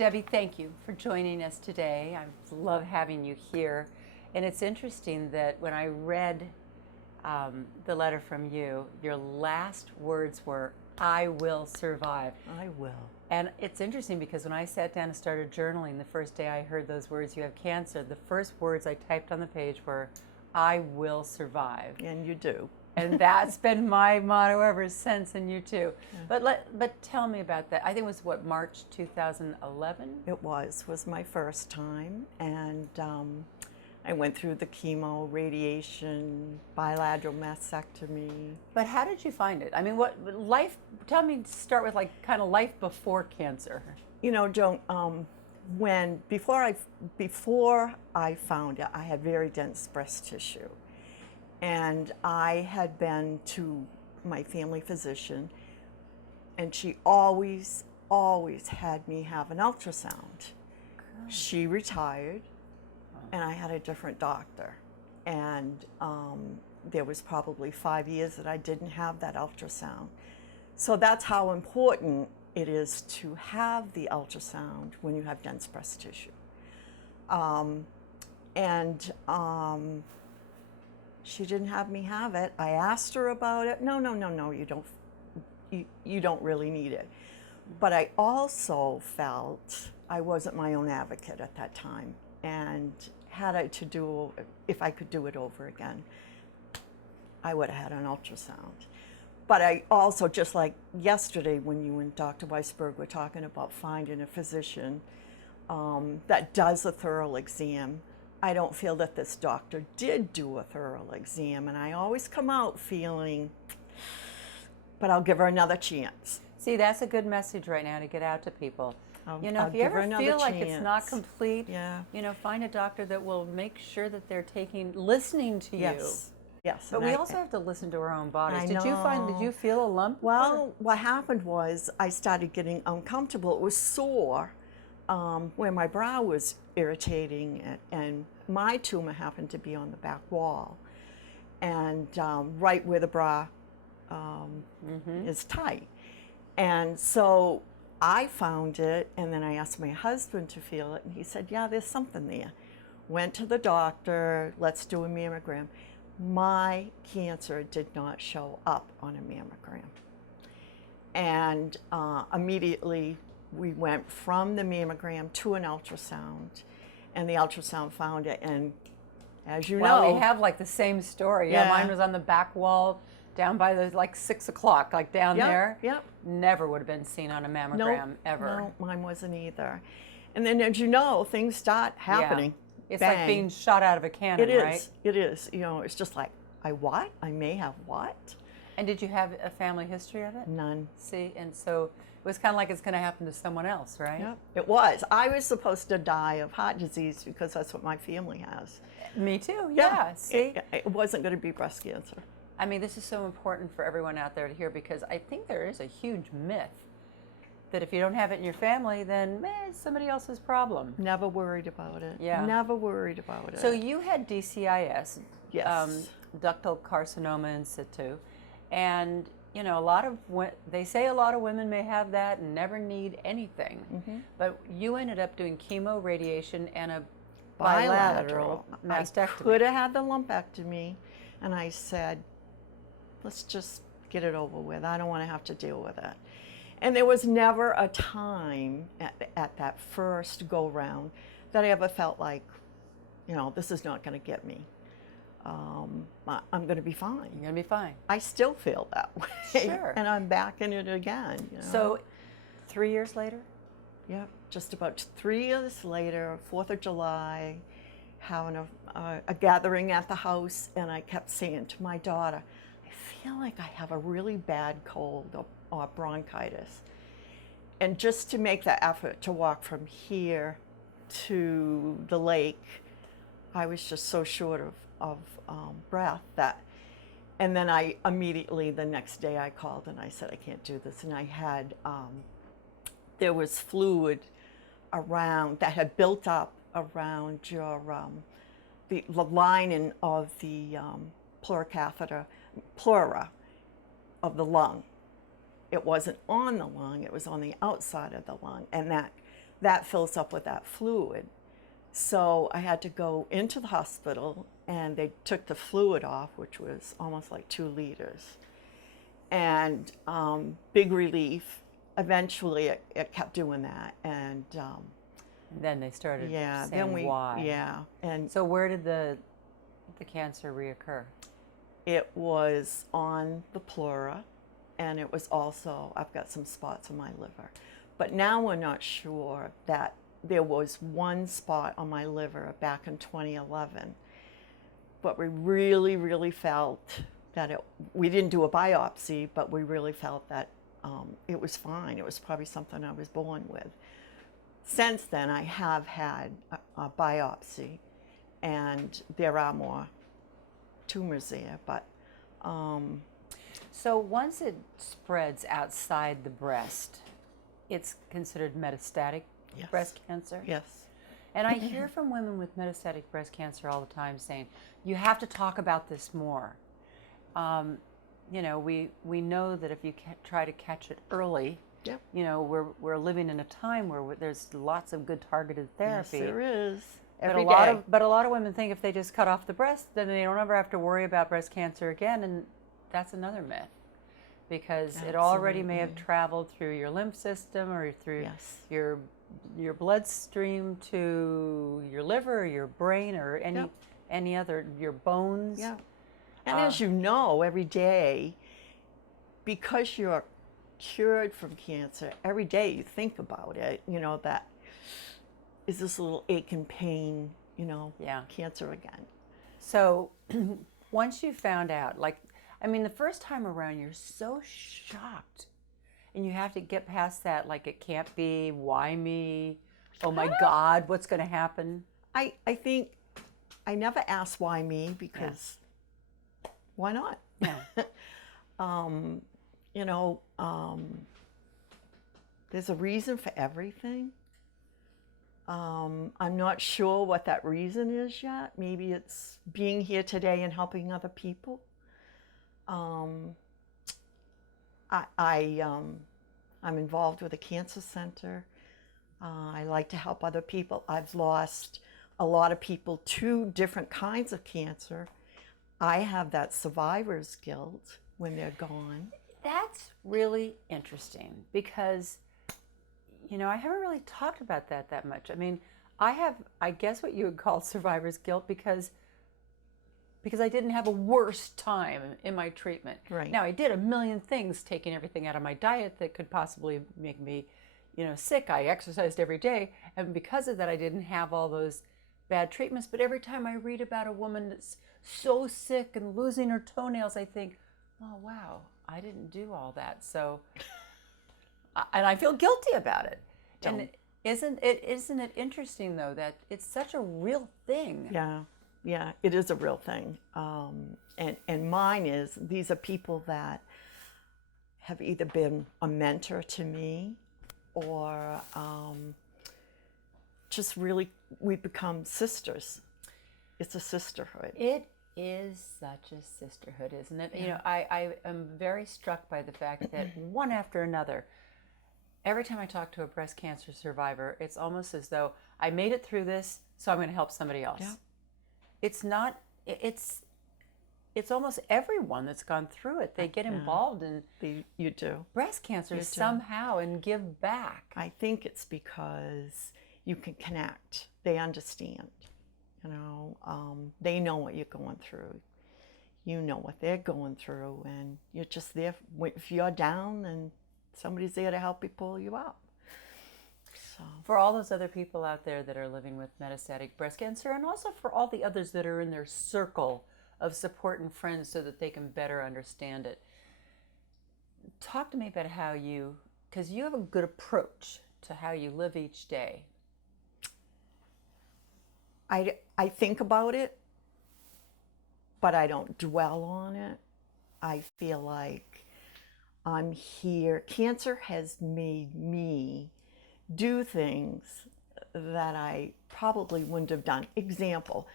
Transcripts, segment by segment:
Debbie, thank you for joining us today. I love having you here. And it's interesting that when I read the letter from you, your last words were, I will survive. I will. And it's interesting because when I sat down and started journaling the first day I heard those words, you have cancer, the first words I typed on the page were, I will survive. And you do. And that's been my motto ever since, and you too. Yeah. But tell me about that. I think it was, what, March 2011? It was my first time, and I went through the chemo, radiation, bilateral mastectomy. But how did you find it? I mean, what life, tell me, start with like kind of life before cancer. You know, Joan, before I found it, I had very dense breast tissue. And I had been to my family physician, and she always had me have an ultrasound. Good. She retired, and I had a different doctor. And there was probably 5 years that I didn't have that ultrasound. So that's how important it is to have the ultrasound when you have dense breast tissue. She didn't have me have it. I asked her about it. No, you don't really need it. But I also felt I wasn't my own advocate at that time. And if I could do it over again, I would have had an ultrasound. But I also, just like yesterday when you and Dr. Weisberg were talking about finding a physician that does a thorough exam, I don't feel that this doctor did do a thorough exam, and I always come out feeling, but I'll give her another chance. See, that's a good message right now to get out to people. If you ever feel like it's not complete, find a doctor that will make sure that they're listening to you. Yes. But we also have to listen to our own bodies. Did you feel a lump? Well, what happened was I started getting uncomfortable. It was sore. Where my brow was irritating, and my tumor happened to be on the back wall, and right where the bra is tight. And so I found it, and then I asked my husband to feel it, and he said, yeah, there's something there. Went to the doctor, let's do a mammogram. My cancer did not show up on a mammogram. And immediately, we went from the mammogram to an ultrasound, and the ultrasound found it. And as you know, we have like the same story. Yeah, mine was on the back wall, down by the 6 o'clock, like down there. Yep. Never would have been seen on a mammogram ever. No, mine wasn't either. And then, as you know, things start happening. Yeah. It's like being shot out of a cannon, right? It is. You know, it's just like, I may have what? And did you have a family history of it? None. See, and so it was kind of like it's going to happen to someone else, right? Yep, it was. I was supposed to die of heart disease because that's what my family has. Me too, yeah. See? It wasn't going to be breast cancer. I mean, this is so important for everyone out there to hear, because I think there is a huge myth that if you don't have it in your family, then it's somebody else's problem. Never worried about it. Yeah. Never worried about it. So you had DCIS, yes, ductal carcinoma in situ, and you know, they say a lot of women may have that and never need anything. Mm-hmm. But you ended up doing chemo, radiation, and a bilateral mastectomy. I could have had the lumpectomy, and I said, let's just get it over with. I don't want to have to deal with it. And there was never a time at that first go-round that I ever felt like, you know, this is not going to get me. I'm going to be fine. You're going to be fine. I still feel that way. Sure. And I'm back in it again. You know? So 3 years later? Yeah, just about 3 years later, 4th of July, having a gathering at the house, and I kept saying to my daughter, I feel like I have a really bad cold or bronchitis. And just to make the effort to walk from here to the lake, I was just so short of breath and then I immediately, the next day I called and I said, I can't do this. And I had, there was fluid around, that had built up around your, the lining of the pleura of the lung. It wasn't on the lung, it was on the outside of the lung. And that that fills up with that fluid. So I had to go into the hospital, and they took the fluid off, which was almost like 2 liters. And big relief. Eventually, it kept doing that, and then they started yeah, saying then we why. yeah, and So where did the cancer reoccur? it was on the pleura, and it was also, I've got some spots on my liver. But now we're not sure that there was one spot on my liver back in 2011. But we really, really felt that we didn't do a biopsy, but we really felt that it was fine. It was probably something I was born with. Since then, I have had a biopsy, and there are more tumors there, but So once it spreads outside the breast, it's considered metastatic yes. breast cancer? Yes. And I hear from women with metastatic breast cancer all the time saying, you have to talk about this more. You know, we know that if you try to catch it early, Yep. you know, we're living in a time where there's lots of good targeted therapy. Yes, there is. But Every a lot day. of a lot of women think if they just cut off the breast, then they don't ever have to worry about breast cancer again, and that's another myth, because it already may have traveled through your lymph system or through Yes. your bloodstream to your liver, or your brain, or any other, your bones. Yeah. And as you know, every day, because you're cured from cancer, every day you think about it, you know, that is this little ache and pain, you know, cancer again. So once you found out, like, I mean, the first time around, you're so shocked, and you have to get past that, like, it can't be, why me? Oh my God, what's going to happen? I think I never asked why me, because why not? Yeah. You know, there's a reason for everything. I'm not sure what that reason is yet. Maybe it's being here today and helping other people. I'm involved with a cancer center. I like to help other people. I've lost a lot of people to different kinds of cancer. I have that survivor's guilt when they're gone. That's really interesting, because, you know, I haven't really talked about that much. I mean, I have, I guess, what you would call survivor's guilt, because I didn't have a worse time in my treatment. Right. Now, I did a million things, taking everything out of my diet that could possibly make me, you know, sick. I exercised every day, and because of that, I didn't have all those bad treatments. But every time I read about a woman that's so sick and losing her toenails, I think, oh, wow, I didn't do all that. So, and I feel guilty about it. Don't. And isn't it interesting, though, that it's such a real thing? Yeah, it is a real thing. And mine is, these are people that have either been a mentor to me, or just really, we've become sisters. It's a sisterhood. It is such a sisterhood, isn't it? Yeah. You know, I am very struck by the fact that one after another, every time I talk to a breast cancer survivor, it's almost as though I made it through this, so I'm going to help somebody else. Yeah. It's not, it's almost everyone that's gone through it. They get involved in You do. breast cancer somehow and give back. I think it's because you can connect. They understand. You know, they know what you're going through. You know what they're going through, and you're just there. If you're down, then somebody's there to help you pull you up. So. For all those other people out there that are living with metastatic breast cancer, and also for all the others that are in their circle of support and friends so that they can better understand it, talk to me about how you, because you have a good approach to how you live each day. I think about it, but I don't dwell on it. I feel like I'm here. Cancer has made me do things that I probably wouldn't have done. Example,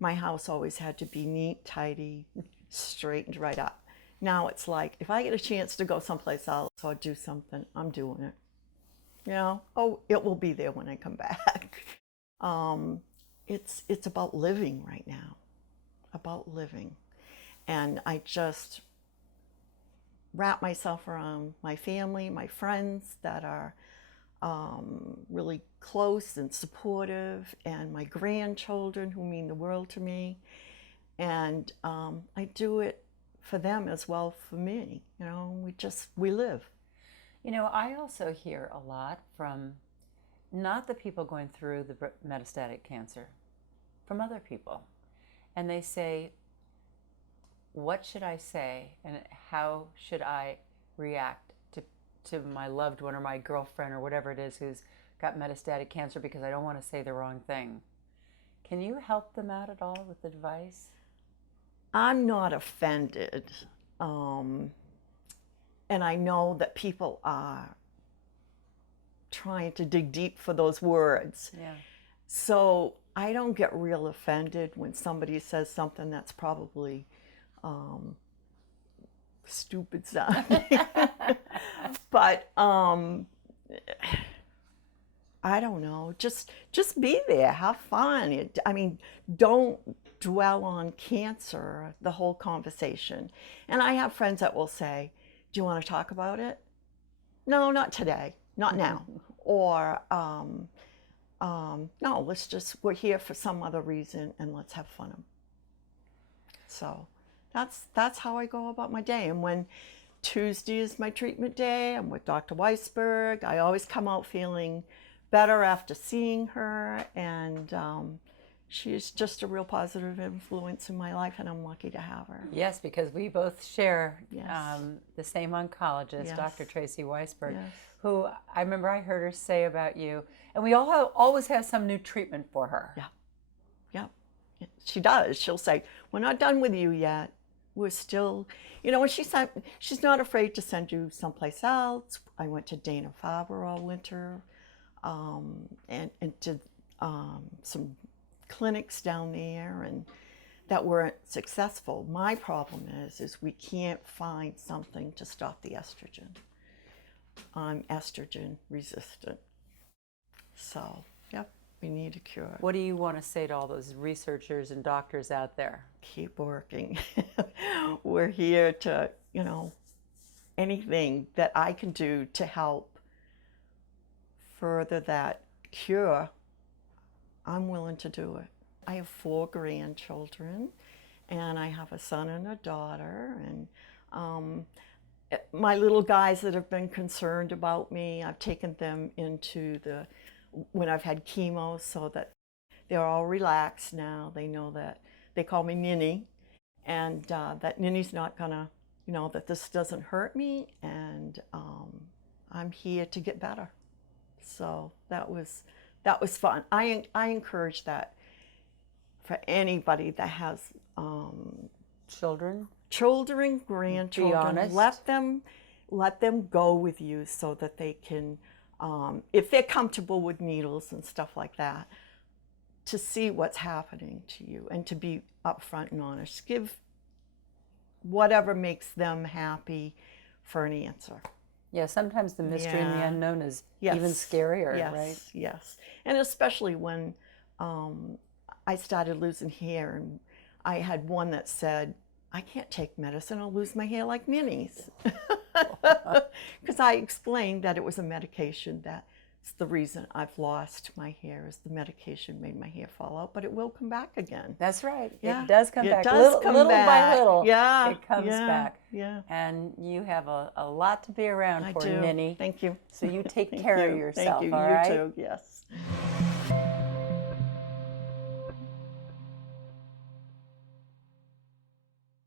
my house always had to be neat, tidy, straightened right up. Now it's like, if I get a chance to go someplace else or do something, I'm doing it. You know, oh, it will be there when I come back. It's about living right now, about living. And I just wrap myself around my family, my friends that are really close and supportive, and my grandchildren who mean the world to me. And I do it for them as well for me. You know, we live. You know, I also hear a lot from not the people going through the metastatic cancer, from other people. And they say, what should I say and how should I react to my loved one or my girlfriend or whatever it is who's got metastatic cancer, because I don't want to say the wrong thing. Can you help them out at all with advice? I'm not offended. And I know that people are trying to dig deep for those words. Yeah. So I don't get real offended when somebody says something that's probably stupid sounding. But I don't know. Just be there. Have fun. I mean, don't dwell on cancer the whole conversation. And I have friends that will say, do you want to talk about it? No, not today. Not now. Or, no, we're here for some other reason and let's have fun. So that's how I go about my day. And when Tuesday is my treatment day, I'm with Dr. Weisberg. I always come out feeling better after seeing her, and she's just a real positive influence in my life, and I'm lucky to have her. Yes, because we both share Yes. the same oncologist, Yes. Dr. Tracy Weisberg, Yes. who I remember I heard her say about you, and we always have some new treatment for her. Yeah. Yeah. She does. She'll say, we're not done with you yet. We're still, you know, and she's not afraid to send you someplace else. I went to Dana-Farber all winter, and to some clinics down there, and that weren't successful. My problem is we can't find something to stop the estrogen. I'm estrogen resistant. So, yep, we need a cure. What do you want to say to all those researchers and doctors out there? Keep working. We're here to, you know, anything that I can do to help further that cure, I'm willing to do it. I have 4 grandchildren, and I have a son and a daughter, and my little guys that have been concerned about me, I've taken them into when I've had chemo, so that they're all relaxed now. They know that they call me Ninny, and that Ninny's not gonna, you know, that this doesn't hurt me, and I'm here to get better. So that was fun. I encourage that for anybody that has Children, grandchildren. be honest. Let them go with you so that they can, if they're comfortable with needles and stuff like that, to see what's happening to you and to be upfront and honest. Give whatever makes them happy for an answer. Yeah, sometimes the mystery and the unknown is even scarier, right? Yes, and especially when I started losing hair, and I had one that said, I can't take medicine, I'll lose my hair like Minnie's. Because I explained that it was a medication that's the reason I've lost my hair, is the medication made my hair fall out, but it will come back again. That's right. Yeah. It does come back. It does little back. by little, Yeah. it comes back. Yeah. And you have a lot to be around I for, do. Ninny. Thank you. So you take care of yourself, Thank you. all You right? too, yes.